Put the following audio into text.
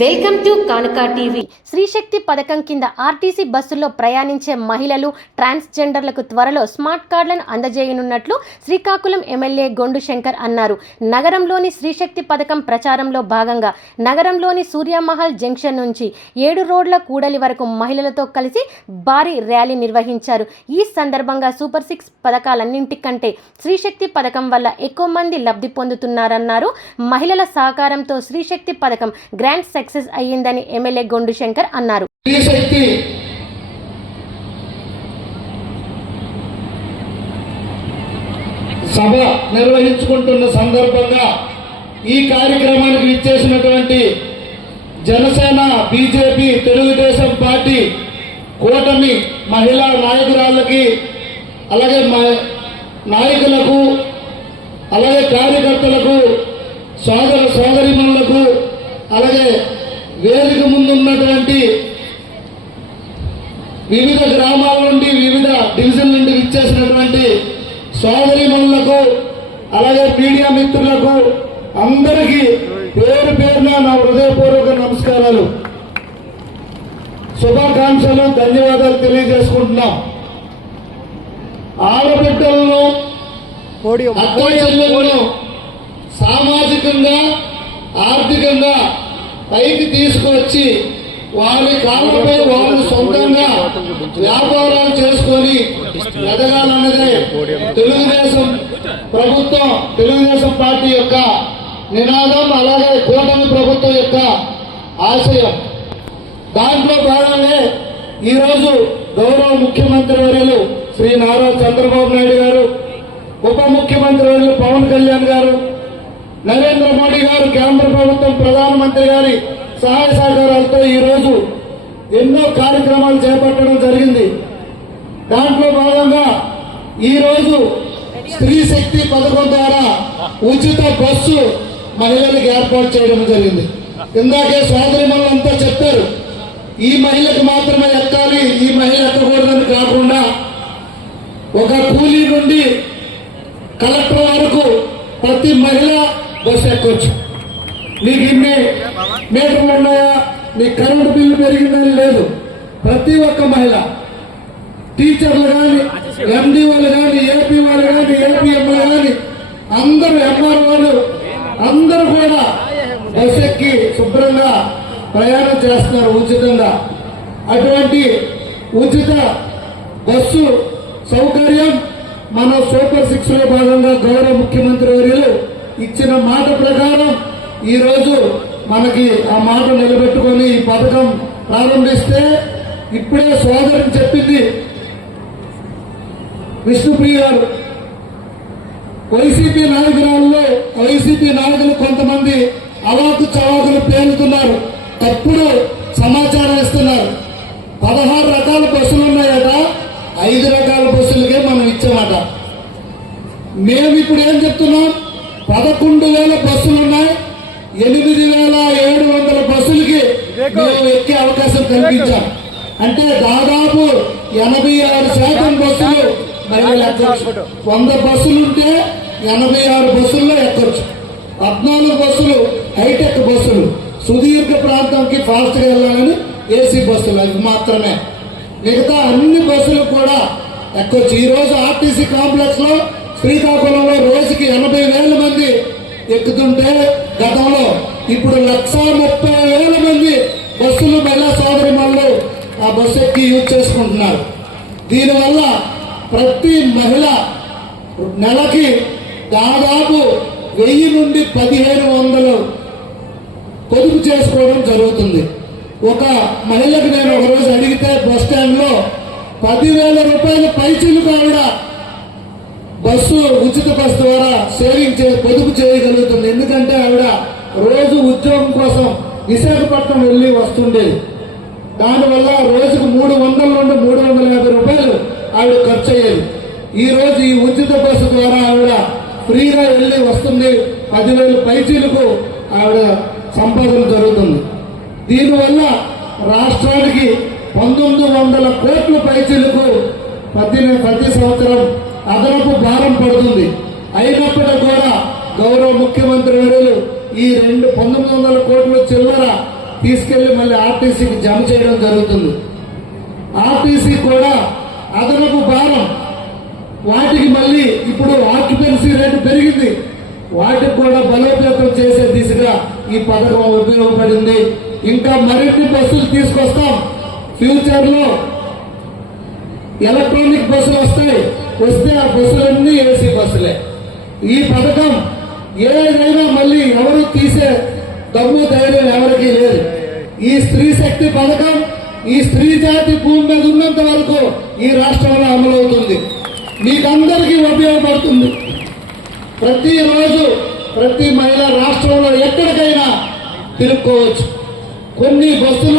Welcome to కానుక TV. Sri Shakti పథకం కింద ఆర్టీసీ బస్సుల్లో ప్రయాణించే మహిళలు, ట్రాన్స్జెండర్లకు త్వరలో స్మార్ట్ కార్డులను అందజేయనున్నట్లు శ్రీకాకుళం ఎమ్మెల్యే గొండు శంకర్ అన్నారు. నగరంలోని శ్రీశక్తి పథకం ప్రచారంలో భాగంగా నగరంలోని సూర్యమహల్ జంక్షన్ నుంచి 7 రోడ్ల కూడలి వరకు మహిళలతో కలిసి భారీ ర్యాలీ నిర్వహించారు. ఈ సందర్భంగా సూపర్ 6 పథకాలన్నింటికంటే శ్రీశక్తి పథకం వల్ల ఎక్కువ మంది లబ్ధి పొందుతున్నారన్నారు. మహిళల సహకారంతో శ్రీశక్తి పథకం గ్రాండ్ సక్సెస్ అయ్యిందని ఎమ్మెల్యే గొండు శంకర్ అన్నారు. శ్రీశక్తి సభ నిర్వహించుకుంటున్న సందర్భంగా ఈ కార్యక్రమానికి ఇచ్చేసినటువంటి జనసేన, బీజేపీ, తెలుగుదేశం పార్టీ కూటమి మహిళా నాయకురాళ్ళకి, అలాగే నాయకులకు, అలాగే కార్యకర్తలకు, సోదరిమణులకు, అలాగే వేదిక ముందున్నటువంటి వివిధ గ్రామాల నుండి, వివిధ డివిజన్ నుండి ఇచ్చేసినటువంటి సోదరిమణులకు, అలాగే మీడియా మిత్రులకు అందరికీ పేరు పేరున నా హృదయపూర్వక నమస్కారాలు, శుభాకాంక్షలు, ధన్యవాదాలు తెలియజేసుకుంటున్నాం. ఆడబిడ్డలను, అక్క చెల్లెలను సామాజికంగా, ఆర్థికంగా పైకి తీసుకొచ్చి వారి కాళ్ళపై వాళ్ళు సొంతంగా వ్యాపారాలు చేసుకొని ఎదగాలన్నదే తెలుగుదేశం ప్రభుత్వం, తెలుగుదేశం పార్టీ యొక్క నినాదం, అలాగే కూటమి ప్రభుత్వం యొక్క ఆశయం. దాంట్లో భాగంగా ఈరోజు గౌరవ ముఖ్యమంత్రి వర్యులు శ్రీ నారా చంద్రబాబు నాయుడు గారు, ఉప ముఖ్యమంత్రి వర్యులు పవన్ కళ్యాణ్ గారు, నరేంద్ర మోడీ గారు, కేంద్ర ప్రభుత్వం ప్రధానమంత్రి గారి సహాయ సహకారాలతో ఈరోజు ఎన్నో కార్యక్రమాలు చేపట్టడం జరిగింది. దాంట్లో భాగంగా ఈరోజు స్త్రీశక్తి పథకం ద్వారా ఉచిత బస్సు మహిళలకు ఏర్పాటు చేయడం జరిగింది. ఇందాకే సోదరిమణులంతా చెప్పారు, ఈ మహిళకు మాత్రమే ఎక్కాలి, ఈ మహిళ ఎక్కకూడదని కాకుండా ఒక కూలీ నుండి కలెక్టర్ వరకు ప్రతి మహిళ బస్సు ఎక్కొచ్చు. నీకు ఇన్ని మీటర్లు ఉన్నాయా, నీ కరెంటు బిల్లు పెరిగిందని లేదు. ప్రతి ఒక్క మహిళ, టీచర్లు కానీ, ఎండి వాళ్ళు కానీ, ఏపీ వాళ్ళు కానీ, ఏపీఎంలు కానీ, అందరూ ఎంఆర్ వాళ్ళు అందరూ కూడా బస్సు ఎక్కి శుభ్రంగా ప్రయాణం చేస్తున్నారు ఉచితంగా. అటువంటి ఉచిత బస్సు సౌకర్యం మన సూపర్ 6 లో భాగంగా గౌరవ ముఖ్యమంత్రి వర్యులు ఇచ్చిన మాట ప్రకారం ఈరోజు మనకి ఆ మాట నిలబెట్టుకొని ఈ పథకం ప్రారంభిస్తే, ఇప్పుడే సోదరుని చెప్పింది విష్ణుప్రియ గారు, వైసీపీ నాయకులు కొంతమంది అవాకు చవాకులు పేలుతున్నారు, తప్పుడు సమాచారం ఇస్తున్నారు. 16 రకాల బస్సులు ఉన్నాయట, 5 రకాల బస్సులకే మనం ఇచ్చామట. మేము ఇప్పుడు ఏం చెప్తున్నాం, 11,000 బస్సులున్నాయి, 8,700 బస్సులకి మేము ఎక్కే అవకాశం కల్పించాం. అంటే దాదాపు 86% బస్సులు మహిళలు ఎక్కవచ్చు. 100 బస్సులుంటే 86 బస్సుల్లో ఎక్కవచ్చు. 14 బస్సులు హైటెక్ బస్సులు, సుదీర్ఘ ప్రాంతానికి ఫాస్ట్ గా వెళ్ళాలని ఏసీ బస్సులు, అవి మాత్రమే. మిగతా అన్ని బస్సులు కూడా ఎక్కవచ్చు. ఈ రోజు ఆర్టీసీ కాంప్లెక్స్ లో శ్రీకాకుళంలో రోజుకి 80,000 మంది ఎక్కుతుంటే, గతంలో ఇప్పుడు 130,000 మంది బస్సులు మహిళా సోదరిమణులు ఆ బస్సు ఎక్కి యూజ్ చేసుకుంటున్నారు. దీనివల్ల ప్రతి మహిళ నెలకి దాదాపు 1000 నుండి 1,500 పొదుపు చేసుకోవడం జరుగుతుంది. ఒక మహిళకు నేను ఒకరోజు అడిగితే బస్ స్టాండ్ లో 10,000 రూపాయల పైచీలకు ఆవిడ బస్సు, ఉచిత బస్సు ద్వారా సేవింగ్ పొదుపు చేయగలుగుతుంది. ఎందుకంటే ఆవిడ రోజు ఉద్యోగం కోసం విశాఖపట్నం వెళ్లి వస్తుండేది. దానివల్ల రోజుకు 300 నుండి 350 రూపాయలు ఆవిడ ఖర్చు అయ్యేది. ఈ రోజు ఈ ఉచిత బస్సు ద్వారా ఆవిడ ఫ్రీగా వెళ్లి వస్తుంది. 10,000 పైచీలకు ఆవిడ సంపాదన జరుగుతుంది. దీనివల్ల రాష్ట్రానికి 1,900 కోట్ల పైచీలకు ప్రతి సంవత్సరం అదనపు భారం పడుతుంది. అయినప్పటికీ కూడా గౌరవ ముఖ్యమంత్రి వర్యులు ఈ 1900 కోట్ల చిల్లర తీసుకెళ్లి మళ్ళీ ఆర్టీసీకి జమ చేయడం జరుగుతుంది. ఆర్టీసీ కూడా అదనపు భారం, వాటికి మళ్ళీ ఇప్పుడు ఆక్యుపెన్సీ రేటు పెరిగింది, వాటికి కూడా బలోపేతం చేసే దిశగా ఈ పథకం ఉపయోగపడింది. ఇంకా మరిన్ని బస్సులు తీసుకొస్తాం. ఫ్యూచర్ లో ఎలక్ట్రానిక్ బస్సులు వస్తే ఆ బస్సులన్నీ ఏసీ బస్సులే. ఈ పథకం ఏదైనా మళ్ళీ ఎవరు తీసే దమ్ము ధైర్యం ఎవరికీ లేదు. ఈ స్త్రీ శక్తి పథకం ఈ స్త్రీ జాతి భూమి మీద ఉన్నంత వరకు ఈ రాష్ట్రంలో అమలవుతుంది. మీకందరికీ ఉపయోగపడుతుంది. ప్రతిరోజు ప్రతి మహిళ రాష్ట్రంలో ఎక్కడికైనా తిరుక్కోవచ్చు. కొన్ని బస్సులు